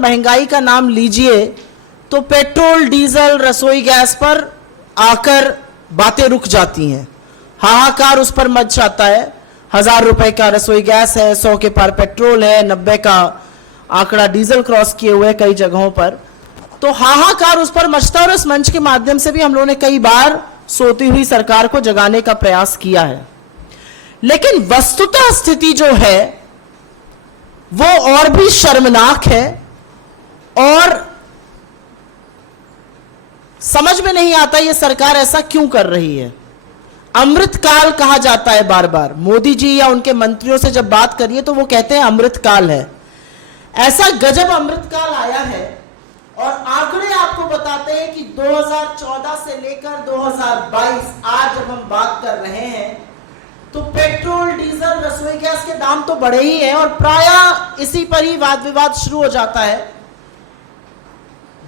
महंगाई का नाम लीजिए तो पेट्रोल, डीजल, रसोई गैस पर आकर बातें रुक जाती हैं। हाहाकार उस पर मच जाता है। 1000 रुपए का रसोई गैस है, 100 के पार पेट्रोल है, 90 का आंकड़ा डीजल क्रॉस किए हुए कई जगहों पर। तो हाहाकार उस पर मचता है और इस मंच के माध्यम से भी हम लोगों ने कई बार सोती हुई सरकार को जगाने का प्रयास किया है। लेकिन वस्तुतः स्थिति जो है वो और भी शर्मनाक है और समझ में नहीं आता ये सरकार ऐसा क्यों कर रही है। अमृतकाल कहा जाता है बार बार। मोदी जी या उनके मंत्रियों से जब बात करिए तो वो कहते हैं अमृतकाल है। ऐसा गजब अमृतकाल आया है और आंकड़े आपको बताते हैं कि 2014 से लेकर 2022 आज जब हम बात कर रहे हैं तो पेट्रोल, डीजल, रसोई गैस के दाम तो बढ़े ही हैं और प्रायः इसी पर ही वाद विवाद शुरू हो जाता है।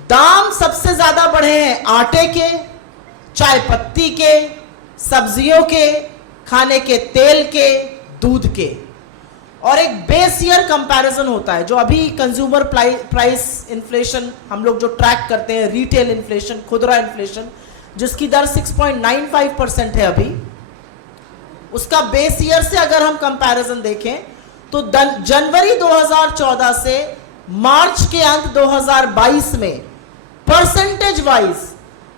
दाम सबसे ज्यादा बढ़े हैं आटे के, चाय पत्ती के, सब्जियों के, खाने के तेल के, दूध के। और एक बेस ईयर कंपैरिजन होता है जो अभी कंज्यूमर प्राइस इन्फ्लेशन हम लोग जो ट्रैक करते हैं, रिटेल इन्फ्लेशन, खुदरा इन्फ्लेशन, जिसकी दर 6.95% है अभी, उसका बेस ईयर से अगर हम कंपैरिजन देखें तो जनवरी 2014 से मार्च के अंत 2022 में परसेंटेज वाइज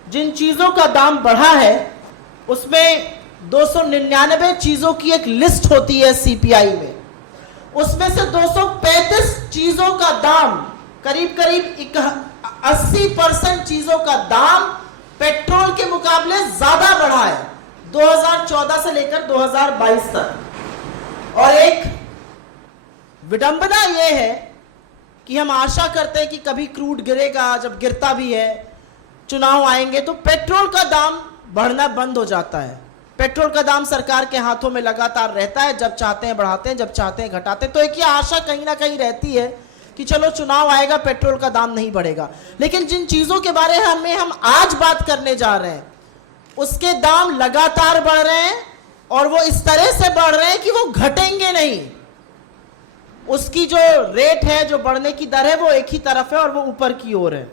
जिन चीजों का दाम बढ़ा है उसमें 299 चीजों की एक लिस्ट होती है सीपीआई में। उसमें से 235 चीजों का दाम, करीब करीब 80% चीजों का दाम पेट्रोल के मुकाबले ज्यादा बढ़ा है 2014 से लेकर 2022 तक। और एक विडंबना यह है कि हम आशा करते हैं कि कभी क्रूड गिरेगा, जब गिरता भी है, चुनाव आएंगे तो पेट्रोल का दाम बढ़ना बंद हो जाता है। पेट्रोल का दाम सरकार के हाथों में लगातार रहता है, जब चाहते हैं बढ़ाते हैं, जब चाहते हैं घटाते हैं। तो एक ये आशा कहीं ना कहीं रहती है कि चलो चुनाव आएगा, पेट्रोल का दाम नहीं बढ़ेगा। लेकिन जिन चीजों के बारे में हम आज बात करने जा रहे हैं उसके दाम लगातार बढ़ रहे हैं और वो इस तरह से बढ़ रहे हैं कि वो घटेंगे नहीं। उसकी जो रेट है, जो बढ़ने की दर है, वो एक ही तरफ है और वो ऊपर की ओर है।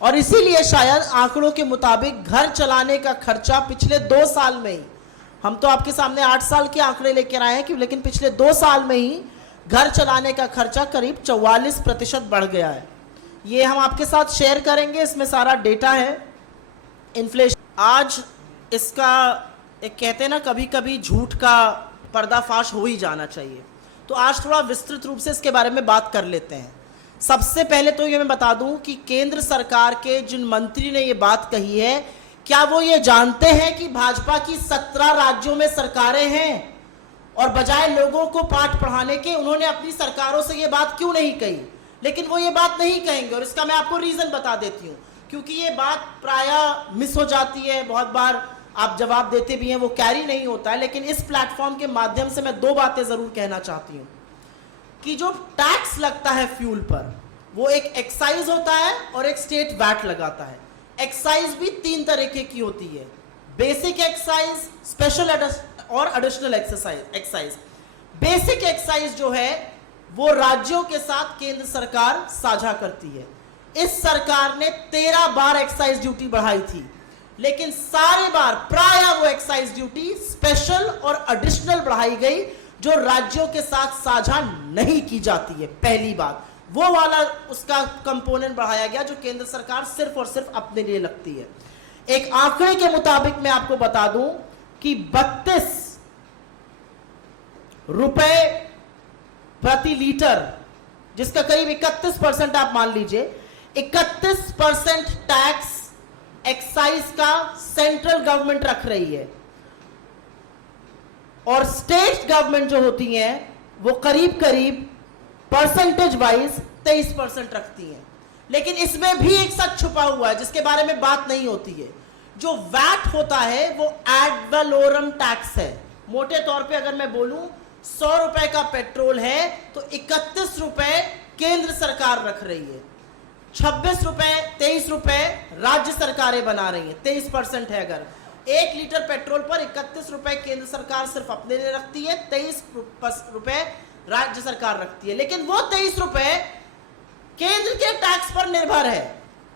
और इसीलिए शायद आंकड़ों के मुताबिक घर चलाने का खर्चा पिछले 2 साल में ही, हम तो आपके सामने 8 साल के आंकड़े लेकर आए हैं कि लेकिन पिछले 2 साल में ही घर चलाने का खर्चा करीब 44% बढ़ गया है। ये हम आपके साथ शेयर करेंगे, इसमें सारा डेटा है। इन्फ्लेशन आज इसका एक कहते हैं ना, कभी कभी झूठ का पर्दाफाश हो ही जाना चाहिए। तो आज थोड़ा विस्तृत रूप से इसके बारे में बात कर लेते हैं। सबसे पहले तो ये मैं बता दूं कि केंद्र सरकार के जिन मंत्री ने ये बात कही है, क्या वो ये जानते हैं कि भाजपा की 17 राज्यों में सरकारें हैं और बजाय लोगों को पाठ पढ़ाने के उन्होंने अपनी सरकारों से ये बात क्यों नहीं कही। लेकिन वो ये बात नहीं कहेंगे और इसका मैं आपको रीजन बता देती हूँ, क्योंकि ये बात प्रायः मिस हो जाती है। बहुत बार आप जवाब देते भी हैं, वो कैरी नहीं होता है। लेकिन इस प्लेटफॉर्म के माध्यम से मैं 2 बातें जरूर कहना चाहती हूँ कि जो टैक्स लगता है फ्यूल पर, वो एक एक्साइज होता है और एक स्टेट वैट लगाता है। एक्साइज भी 3 तरीके की होती है, बेसिक एक्साइज, स्पेशल और एडिशनल एक्साइज। बेसिक एक्साइज जो है वो राज्यों के साथ केंद्र सरकार साझा करती है। इस सरकार ने 13 बार एक्साइज ड्यूटी बढ़ाई थी, लेकिन सारे बार प्रायः वो एक्साइज ड्यूटी स्पेशल और एडिशनल बढ़ाई गई जो राज्यों के साथ साझा नहीं की जाती है। पहली बात वो वाला उसका कंपोनेंट बढ़ाया गया जो केंद्र सरकार सिर्फ और सिर्फ अपने लिए लगती है। एक आंकड़े के मुताबिक मैं आपको बता दूं कि 32 रुपए प्रति लीटर, जिसका करीब 31% आप मान लीजिए, 31% टैक्स एक्साइज का सेंट्रल गवर्नमेंट रख रही है और स्टेट गवर्नमेंट जो होती हैं वो करीब करीब परसेंटेज वाइज 23% रखती हैं। लेकिन इसमें भी एक सच छुपा हुआ है जिसके बारे में बात नहीं होती है। जो वैट होता है वो एड वैलोरम टैक्स है। मोटे तौर पे अगर मैं बोलूं 100 रुपए का पेट्रोल है तो 31 रुपए केंद्र सरकार रख रही है, 26 रुपए 23 रुपए राज्य सरकारें बना रही हैं। 23% है। अगर 1 लीटर पेट्रोल पर 31 रुपए केंद्र सरकार सिर्फ अपने लिए रखती है, 23 रुपए राज्य सरकार रखती है। लेकिन वो 23 रुपए केंद्र के टैक्स पर निर्भर है।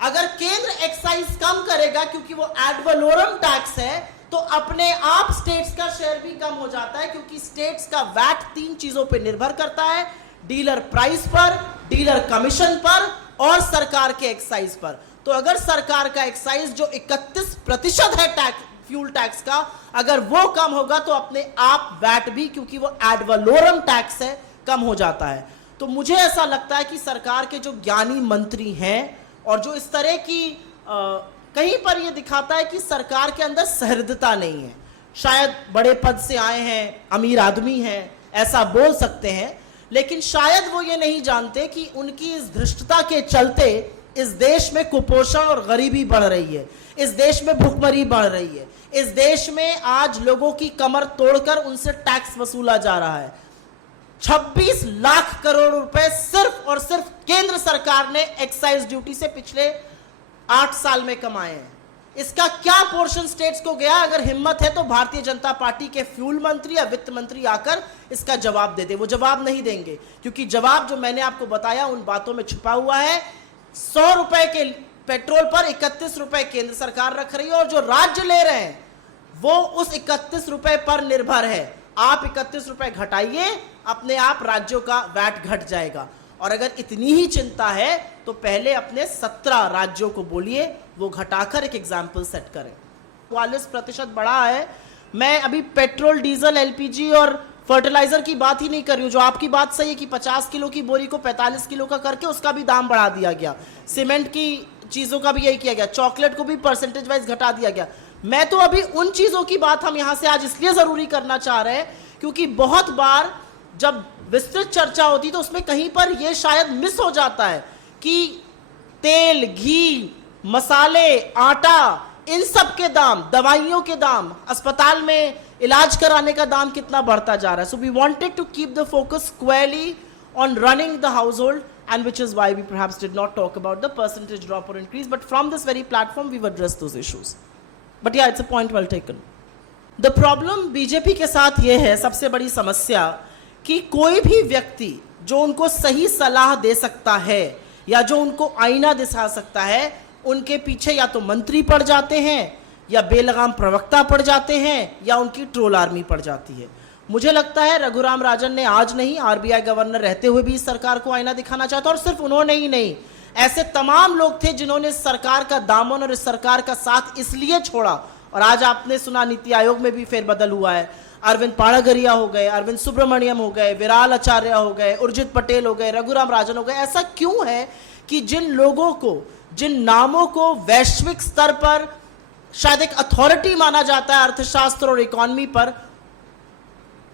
अगर केंद्र एक्साइज कम करेगा, क्योंकि वो एड वलोरम टैक्स है, तो अपने आप स्टेट्स का शेयर भी कम हो जाता है, क्योंकि स्टेट्स का वैट 3 चीजों पर निर्भर करता है, डीलर प्राइस पर, डीलर कमीशन पर और सरकार के एक्साइज पर। तो अगर सरकार का एक्साइज जो 31% है टैक्स, फ्यूल टैक्स का, अगर वो कम होगा तो अपने आप वैट भी, क्योंकि वो एड वलोरम टैक्स है, कम हो जाता है। तो मुझे ऐसा लगता है कि सरकार के जो ज्ञानी मंत्री हैं और जो इस तरह की कहीं पर ये दिखाता है कि सरकार के अंदर सहृदयता नहीं है, शायद बड़े पद से आए हैं, अमीर आदमी हैं, ऐसा बोल सकते हैं, लेकिन शायद वो ये नहीं जानते कि उनकी इस धृष्टता के चलते इस देश में कुपोषण और गरीबी बढ़ रही है, इस देश में भुखमरी बढ़ रही है, इस देश में आज लोगों की कमर तोड़कर उनसे टैक्स वसूला जा रहा है। 26 लाख करोड़ रुपए सिर्फ और सिर्फ केंद्र सरकार ने एक्साइज ड्यूटी से पिछले 8 साल में कमाए हैं। इसका क्या पोर्शन स्टेट्स को गया? अगर हिम्मत है तो भारतीय जनता पार्टी के फ्यूल मंत्री या वित्त मंत्री आकर इसका जवाब दे दे। वो जवाब नहीं देंगे, क्योंकि जवाब जो मैंने आपको बताया उन बातों में छुपा हुआ है। 100 रुपए के पेट्रोल पर 31 रुपए केंद्र सरकार रख रही है और जो राज्य ले रहे हैं वो उस 31 रुपए पर निर्भर है। आप 31 रुपए घटाइए, अपने आप राज्यों का वैट घट जाएगा। और अगर इतनी ही चिंता है तो पहले अपने 17 राज्यों को बोलिए वो घटाकर एक एग्जाम्पल सेट करें। 44% बढ़ा है। मैं अभी पेट्रोल, डीजल, एलपीजी और फर्टिलाइजर की बात ही नहीं कर रही हूं। जो आपकी बात सही है कि 50 किलो की बोरी को 45 किलो का करके उसका भी दाम बढ़ा दिया गया, सीमेंट की चीजों का भी यही किया गया, चॉकलेट को भी परसेंटेज वाइज घटा दिया गया। मैं तो अभी उन चीजों की बात हम यहां से आज इसलिए जरूरी करना चाह रहे हैं क्योंकि बहुत बार जब विस्तृत चर्चा होती तो उसमें कहीं पर यह शायद मिस हो जाता है कि तेल, घी, मसाले, आटा, इन सब के दाम, दवाइयों के दाम, अस्पताल में इलाज कराने का दाम कितना बढ़ता जा रहा है। So we wanted to keep the focus squarely on running the household, and which is why we perhaps did not talk about the percentage drop or increase, but from this very platform we've addressed those issues. But yeah, it's a point well taken. The problem BJP के साथ ये है, सबसे बड़ी समस्या, कि कोई भी व्यक्ति जो उनको सही सलाह दे सकता है या जो उनको आईना दिखा सकता है, उनके पीछे या तो मंत्री पड़ जाते हैं या बेलगाम प्रवक्ता पड़ जाते हैं या उनकी ट्रोल आर्मी पड़ जाती है। मुझे लगता है रघुराम राजन ने आज नहीं, आरबीआई गवर्नर रहते हुए भी इस सरकार को आईना दिखाना चाहता, और सिर्फ उन्होंने ही नहीं, ऐसे तमाम लोग थे जिन्होंने इस सरकार का दामन और इस सरकार का साथ इसलिए छोड़ा। और आज आपने सुना नीति आयोग में भी फेरबदल हुआ है, अरविंद पाणागरिया हो गए, अरविंद सुब्रमण्यम हो गए, विराल आचार्य हो गए, उर्जित पटेल हो गए, रघुराम राजन हो गए। ऐसा क्यों है कि जिन लोगों को, जिन नामों को वैश्विक स्तर पर शायद एक अथॉरिटी माना जाता है अर्थशास्त्र और इकोनॉमी पर,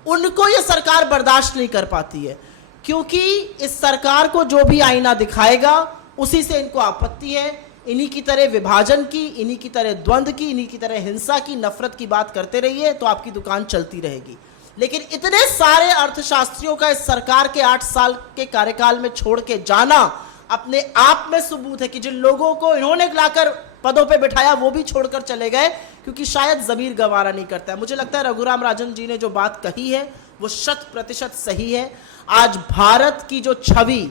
उनको ये सरकार बर्दाश्त नहीं कर पाती है, क्योंकि इस सरकार को जो भी आईना दिखाएगा उसी से इनको आपत्ति है। इन्हीं की तरह विभाजन की, इन्हीं की तरह द्वंद्व की, इन्हीं की तरह हिंसा की, नफरत की बात करते रहिए तो आपकी दुकान चलती रहेगी। लेकिन इतने सारे अर्थशास्त्रियों का इस सरकार के 8 साल के कार्यकाल में छोड़ के जाना अपने आप में सबूत है कि जिन लोगों को इन्होंने लाकर पदों पे बिठाया वो भी छोड़कर चले गए, क्योंकि शायद जमीर गवारा नहीं करता है। मुझे लगता है रघुराम राजन जी ने जो बात कही है वो 100% सही है। आज भारत की जो छवि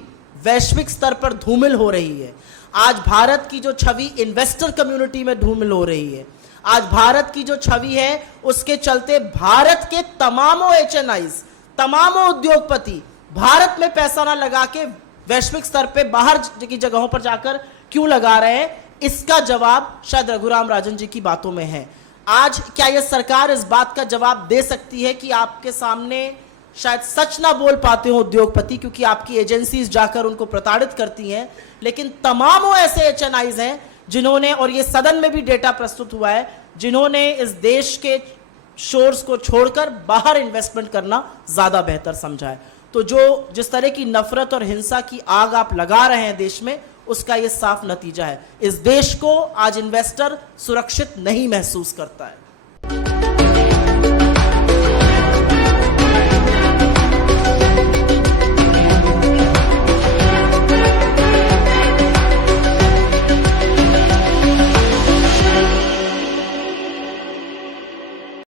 वैश्विक स्तर पर धूमिल हो रही है, आज भारत की जो छवि इन्वेस्टर कम्युनिटी में धूमिल हो रही है, आज भारत की जो छवि है उसके चलते भारत के तमामों एचएनआईज, तमामों उद्योगपति भारत में पैसा ना लगा के वैश्विक स्तर पे बाहर की जगहों पर जाकर क्यों लगा रहे हैं, इसका जवाब शायद रघुराम राजन जी की बातों में है। आज क्या यह सरकार इस बात का जवाब दे सकती है कि आपके सामने शायद सच ना बोल पाते हो उद्योगपति, क्योंकि आपकी एजेंसीज जाकर उनको प्रताड़ित करती हैं, लेकिन तमामों ऐसे एचएनआईज हैं जिन्होंने, और ये सदन में भी डेटा प्रस्तुत हुआ है, जिन्होंने इस देश के शोर्स को छोड़कर बाहर इन्वेस्टमेंट करना ज्यादा बेहतर समझा है। तो जो जिस तरह की नफरत और हिंसा की आग आप लगा रहे हैं देश में, उसका यह साफ नतीजा है। इस देश को आज इन्वेस्टर सुरक्षित नहीं महसूस करता है।